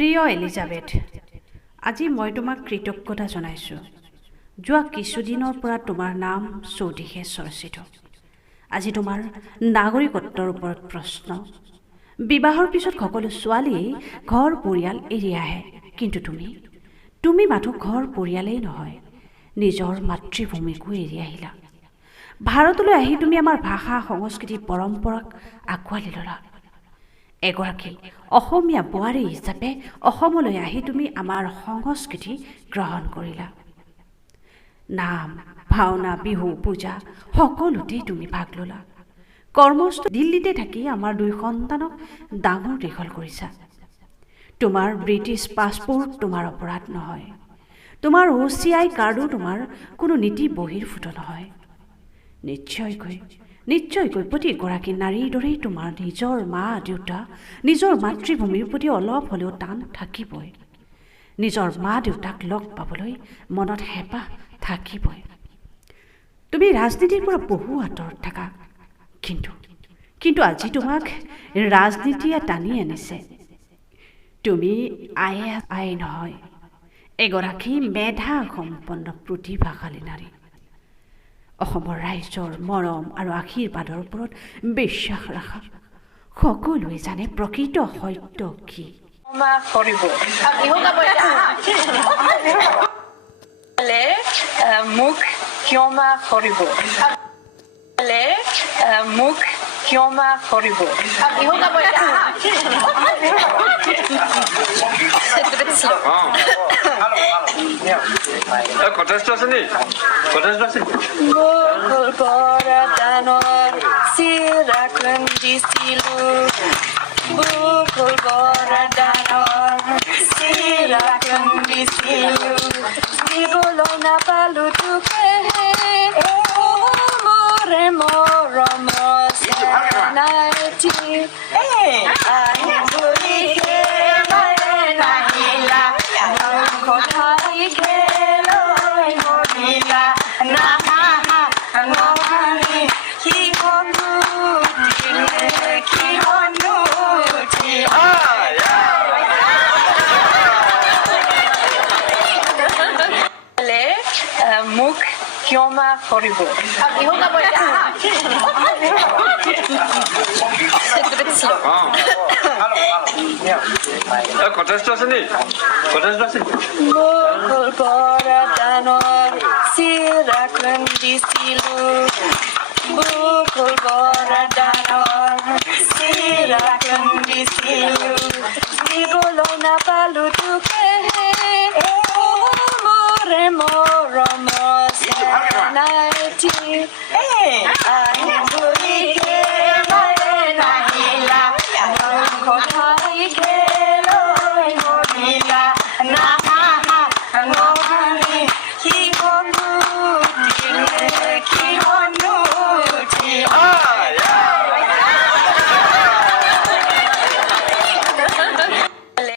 প্ৰিয় এলিজাবেথ, আজি মই তোমাক কৃতজ্ঞতা জনাইছোঁ। যোৱা কিছুদিনৰ পৰা তোমাৰ নাম চৌদিশে চৰ্চিত। আজি তোমাৰ নাগৰিকত্বৰ ওপৰত প্ৰশ্ন। বিবাহৰ পিছত সকলো ছোৱালীয়ে ঘৰ পৰিয়াল এৰি আহে, কিন্তু তুমি মাথো ঘৰ পৰিয়ালেই নহয়, নিজৰ মাতৃভূমিকো এৰি আহিলা। ভাৰতলৈ আহি তুমি আমাৰ ভাষা সংস্কৃতি পৰম্পৰাক আঁকোৱালি ল'লা। এগৰাকী অসমীয়া বোৱাৰী হিচাপে অসমলৈ আহি তুমি আমাৰ সংস্কৃতি গ্ৰহণ কৰিলা। নাম, ভাওনা, বিহু, পূজা সকলোতেই তুমি ভাগ ল'লা। কৰ্মস্থ দিল্লীতে থাকি আমাৰ 2 সন্তানক ডাঙৰ দীঘল কৰিছা। তোমাৰ ব্ৰিটিছ পাছপোৰ্ট তোমাৰ অপৰাধ নহয়, তোমাৰ OCI কাৰ্ডো তোমাৰ কোনো নীতি বহিৰ্ভূত নহয়। নিশ্চয়কৈ প্ৰতিগৰাকী নাৰীৰ দৰেই তোমাৰ নিজৰ মা দেউতা, নিজৰ মাতৃভূমিৰ প্ৰতি অলপ হ'লেও টান থাকিবই। নিজৰ মা দেউতাক লগ পাবলৈ মনত হেঁপাহ থাকিবই। তুমি ৰাজনীতিৰ পৰা বহু আঁতৰত থাকা, কিন্তু আজি তোমাক ৰাজনীতিয়ে টানি আনিছে। তুমি আই নহয়, এগৰাকী মেধা সম্পন্ন প্ৰতিভাশালী নাৰী। অসমৰ ৰাইজৰ মৰম আৰু আশীৰ্বাদৰ ওপৰত বিশ্বাস ৰাখা। সকলোৱে জানে প্ৰকৃত সত্য কি। মোক ক্ষমা কৰিব। মোক ক্ষমা কৰিব। দিবলৈ নাপালো তোকে মৰে মৰম নাইটি নাহিলা কথাই খেলৈ মৰিলা নাহানি কিহনো মোক ক্ষমা কৰিব। চিৰা খুন্দিছিলো বুকুল বৰদানৰ চিৰা খুন্দিছিলো দিবলৈ নাপালো তোকে মৰে মৰম নাইটি